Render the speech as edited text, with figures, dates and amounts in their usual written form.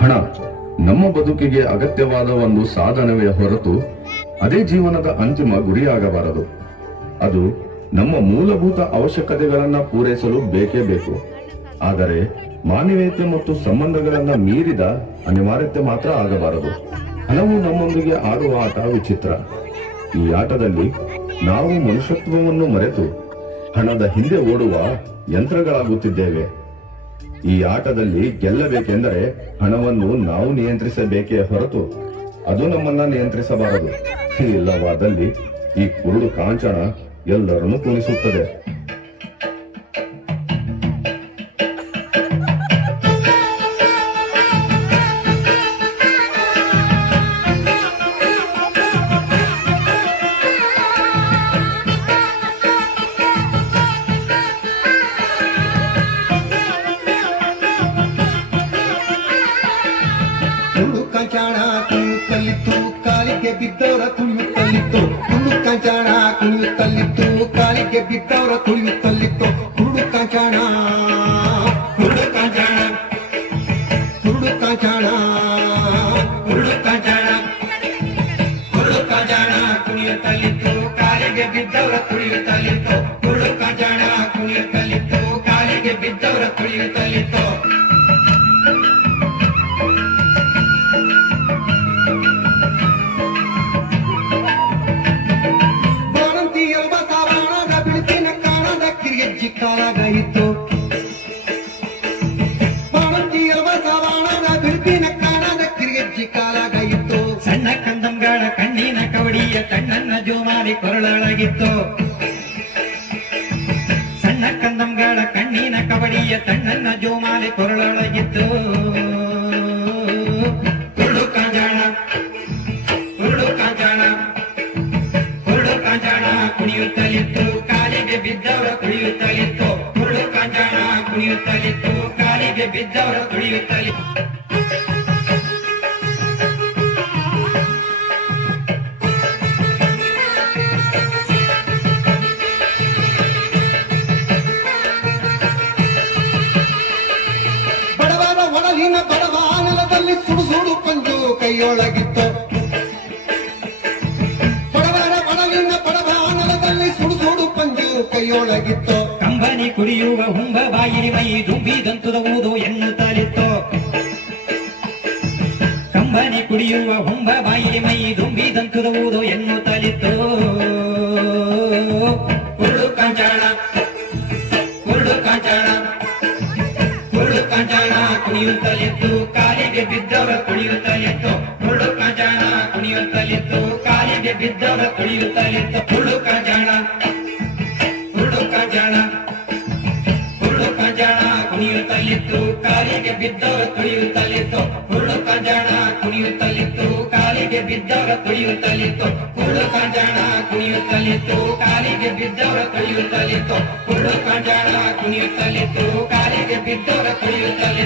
ಹಣ ನಮ್ಮ ಬದುಕಿಗೆ ಅಗತ್ಯವಾದ ಒಂದು ಸಾಧನವೇ ಹೊರತು ಅದೇ ಜೀವನದ ಅಂತಿಮ ಗುರಿಯಾಗಬಾರದು. ಅದು ನಮ್ಮ ಮೂಲಭೂತ ಅವಶ್ಯಕತೆಗಳನ್ನ ಪೂರೈಸಲು ಬೇಕೇ ಬೇಕು. ಆದರೆ ಮಾನವೀಯತೆ ಮತ್ತು ಸಂಬಂಧಗಳನ್ನ ಮೀರಿದ ಅನಿವಾರ್ಯತೆ ಮಾತ್ರ ಆಗಬಾರದು. ಹಣವು ನಮ್ಮೊಂದಿಗೆ ಆಡುವ ಆಟ ವಿಚಿತ್ರ. ಈ ಆಟದಲ್ಲಿ ನಾವು ಮನುಷ್ಯತ್ವವನ್ನು ಮರೆತು ಹಣದ ಹಿಂದೆ ಓಡುವ ಯಂತ್ರಗಳಾಗುತ್ತಿದ್ದೇವೆ. ಈ ಆಟದಲ್ಲಿ ಗೆಲ್ಲಬೇಕೆಂದರೆ ಹಣವನ್ನು ನಾವು ನಿಯಂತ್ರಿಸಬೇಕೇ ಹೊರತು ಅದು ನಮ್ಮನ್ನ ನಿಯಂತ್ರಿಸಬಾರದು. ಇಲ್ಲವಾದಲ್ಲಿ ಈ ಕುರುಡು ಕಾಂಚನ ಎಲ್ಲರನ್ನು ಕುಣಿಸುತ್ತದೆ. ಕಾಂಚಾಣ ಕುಣಿಯುತ್ತಲಿತ್ತು, ಕಾಲಿಗೆ ಬಿದ್ದವರ ತುಳಿಯುತ್ತಲಿತ್ತು. ಹುಡು ಕಾಂಚಾಣ ಕುಣಿಯುತ್ತಲಿತ್ತು, ಕಾಲಿಗೆ ಬಿದ್ದವರ ತುಳಿಯುತ್ತಲಿತ್ತು. ಹುಡು ಕಾಂಚಾಣ, ಹುಡು ಕಾಂಚಾಣ, ಹುಡು ಕಾಂಚಾಣ, ಹುಡು ಕಾಂಚಾಣ, ಹುಡು ಕಾಂಚಾಣ ಕುಣಿಯುತ್ತಲಿತ್ತು, ಕಾಲಿಗೆ ಬಿದ್ದವರ ತುಳಿಯುತ್ತಲಿತ್ತು. ಹುಡು ಕಾಂಚಾಣ ಕುಣಿಯುತ್ತಲಿತ್ತು, ಕಾಲಿಗೆ ಬಿದ್ದವರ ತುಳಿಯುತ್ತಲಿತ್ತು. ಕಾಲಾಗಾಯಿತು ಬಾಣಂತಿಯರ ಬಸವಾಣದ ಬಿರುಪಿನ ಕಾಣದ ಕಿರಿಗೆಜ್ಜಿ ಕಾಲಾಗಾಯಿತು. ಸಣ್ಣ ಕಂದಂಗಳ ಕಣ್ಣಿನ ಕವಡಿಯ ಕಣ್ಣನ್ನ ಜೋಮಾರಿ ಕೊರಳಾಗಿತ್ತು. ಸಣ್ಣ ಕಂದಂಗಳ ಕಣ್ಣಿನ ಕವಡಿಯ ಕಣ್ಣನ್ನ ಜೋಮಾರಿ ಕೊರಳಾಗಿತ್ತು. ಕುರುಡು ಕಾಂಜಾಣ, ಕುರುಡು ಕಾಂಜಾಣ, ಕುರುಡು ಕಾಂಜಾಣ ಕುಣಿಯುತ್ತಲಿತ್ತು, ಕಾಲಿಗೆ ಬಿದ್ದವರ ತುಳಿಯುತ್ತಲಿತ್ತು. ಕುರುಡು ಕಾಂಜಾಣ ಕುಣಿಯುತ್ತಲಿತ್ತು, ಕಾಲಿಗೆ ಬಿದ್ದವರ ತುಳಿಯುತ್ತಲಿತ್ತು. ಬಡವರ ಒಡಲಿನ ಬಡವಾನಲದಲ್ಲಿ ಸುಡು ಸುಡು ಪಂಜು ಕೈಯೊಳಗಿತ್ತು. ಕೈಯೊಳಗಿತ್ತು. ಕಂಬನಿ ಕುಡಿಯುವ ಹುಂಬ ಬಾಯಿರಿ ಮೈ ದುಂಬಿದಂತುದ ಊದು ಎನ್ನುತ್ತಲಿತ್ತು. ಕಂಬನಿ ಕುಡಿಯುವ ಹುಂಬ ಬಾಯಿರಿ ಮೈ ದುಂಬಿದಂತುದ ಊದು ಎನ್ನುತ್ತಲಿತ್ತು. ಕುರುಡು ಕಾಂಚಾಣ, ಕುರುಡು ಕಾಂಚಾಣ, ಕುರುಡು ಕಾಂಚಾಣ ಕುಣಿಯುತ್ತಲಿತ್ತು, ಕಾಲಿಗೆ ಬಿದ್ದವರ ತುಳಿಯುತ್ತಲಿತ್ತು. ಕುರುಡು ಕಾಂಚಾಣ ಕುಣಿಯುತ್ತಲಿತ್ತು, ಕಾಲಿಗೆ ಬಿದ್ದವರ ತುಳಿಯುತ್ತಲಿತ್ತು. ಕುರುಡು ಕಾಂಚಾಣ, ಕುರುಡು ಕಾಂಚಾಣ, ಕುರುಡು ಕಾಂಚಾಣ ಕುಣಿಯುತ್ತಲಿತ್ತು, ಕಾಲಿಗೆ ಬಿದ್ದವರ ತುಳಿಯುತ್ತಲಿತ್ತು. ಕುರುಡು ಕಾಂಚಾಣ ಕುಣಿಯುತ್ತಲಿತ್ತು, ಕಾಲಿಗೆ ಬಿದ್ದವರ ತುಳಿಯುತ್ತಲಿತ್ತು. ಕುರುಡು ಕಾಂಚಾಣ ಕುಣಿಯುತ್ತಲಿತ್ತು, ಕಾಲಿಗೆ ಬಿದ್ದವರ ತುಳಿಯುತ್ತಲಿತ್ತು. ಕುರುಡು ಕಾಂಚಾಣ ಕುಣಿಯುತ್ತಲಿತ್ತು, ಕಾಲಿಗೆ ಬಿದ್ದವರ ತುಳಿಯುತ್ತಲಿತ್ತು.